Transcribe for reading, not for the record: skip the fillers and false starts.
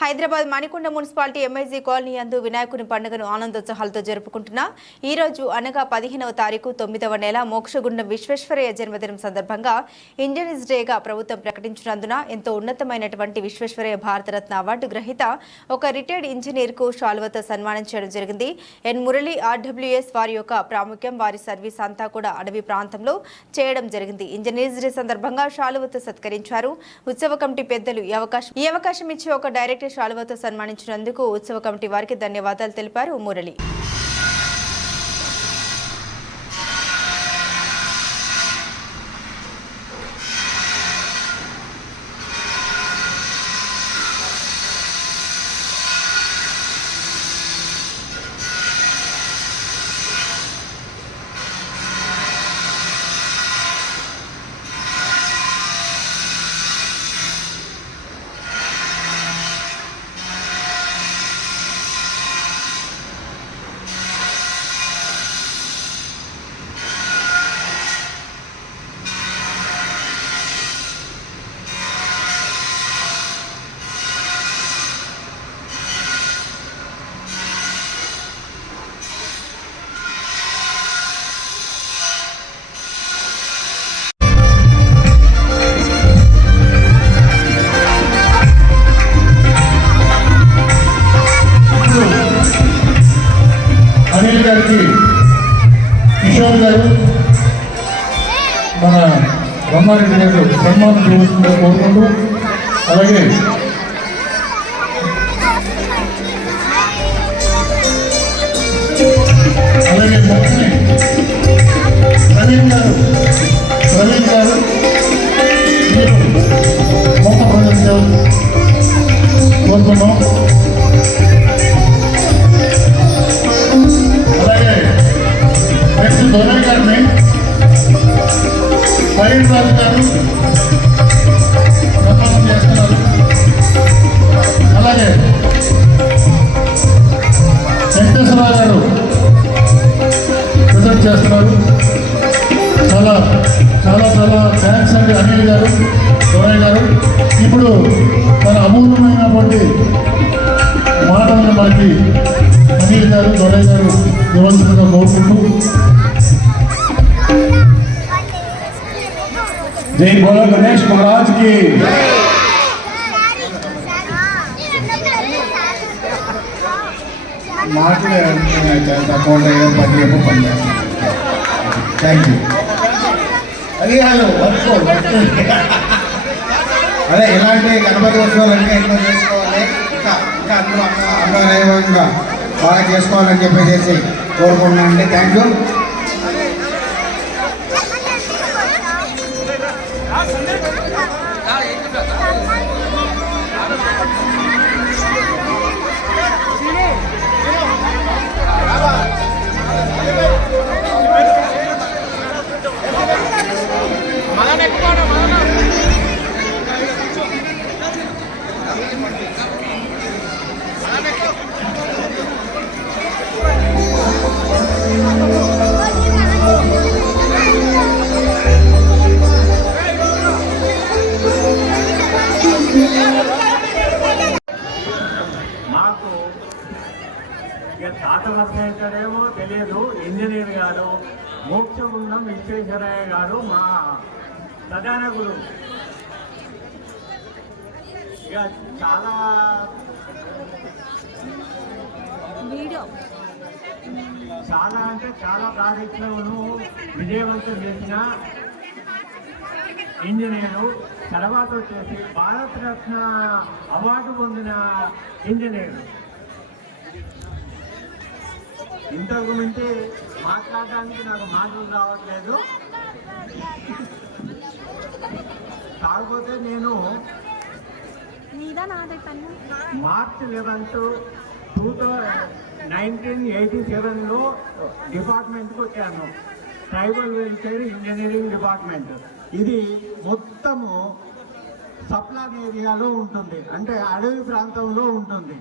Hyderabad Manikonda municipality MIG colony యందు వినాయకుని పండుగను ఆనందోత్సాహాలతో జరుపుకుంటున్న ఈ రోజు అనగా 15వ తారీఖు 9వ నెల మోక్షగుండం విశ్వేశ్వరయ్య జన్మదినం సందర్భంగా ఇంజనీర్స్ డేగా ప్రభుత్వం ప్రకటించినందున ఎంతో ఉన్నతమైనటువంటి విశ్వేశ్వరయ్య భారతరత్న అవార్డు గ్రహీత ఒక రిటైర్డ్ ఇంజనీర్ కు శాలువతో సన్మానించడం జరిగింది. ఎన్ మురళి ఆర్డబ్ల్యూఎస్ వారి యొక్క ప్రాముఖ్యం వారి సర్వీస్ అంతా కూడా అడవి ప్రాంతంలో చేయడం జరిగింది. ఇంజనీర్స్ డే సందర్భంగా శాలువతో సత్కరించారు. ఉత్సవ కమిటీ పెద్దలు ఈ అవకాశం ఇచ్చి ఒక డైరెక్టర్ శాలువతో సన్మానించినందుకు ఉత్సవ కమిటీ వారికి ధన్యవాదాలు తెలిపారు మురళి. కిషోర్ గారు మన బ్రహ్మారెడ్డి గారు సన్మానం చేయవలసిందిగా కోరుకుంటూ, అలాగే ప్రవీణ్ గారు మీరు మొక్క ప్రదర్శించాలని కోరుతున్నాం. దొరయ్య గారిని ఫైర్ రాజు గారు సన్మానం చేస్తున్నారు. అలాగే వెంకటేశ్వరరావు గారు ప్రజెంట్ చేస్తున్నారు. చాలా చాలా చాలా థ్యాంక్స్ అండి అనిల్ గారు, దొరయ్య గారు. ఇప్పుడు మన అమూల్యమైనటువంటి మాటలను మనకి అనిల్ గారు, దొరయ్య గారు ఇవ్వాల్సిందిగా కోరుకుంటూ, जय बोलो गणेश महाराज की। Thank you. అది హలో అదే ఇలాంటి గణపతి ఉత్సవాలు అన్నీ ఎన్నో చేసుకోవాలి, ఇంకా ఇంకా అందరూ అంగవైభవంగా బాగా చేసుకోవాలని చెప్పేసి కోరుకుంటున్నాను అండి. Thank you. మాకు ఇక తాత వర్షేశ్వరేమో తెలియదు. ఇంజనీర్ గారు మోక్షగుండం విశ్వేశ్వరయ్య గారు మా ప్రధాన గురువు. ఇక చాలా అంటే చాలా ప్రాజెక్టులను విజయవంతం చేసిన ఇంజనీరు. తర్వాత వచ్చేసి భారతరత్న అవార్డు పొందిన ఇంజనీరు. ఇంతకు మించి మాట్లాడడానికి నాకు మాటలు రావట్లేదు. కాకపోతే నేను మార్చ్ 11, 1987లో డిపార్ట్మెంట్కి వచ్చాను. Tribal welfare engineering department. ఇది మొత్తము సప్లాన్ ఏరియాలో ఉంటుంది, అంటే అడవి ప్రాంతంలో ఉంటుంది.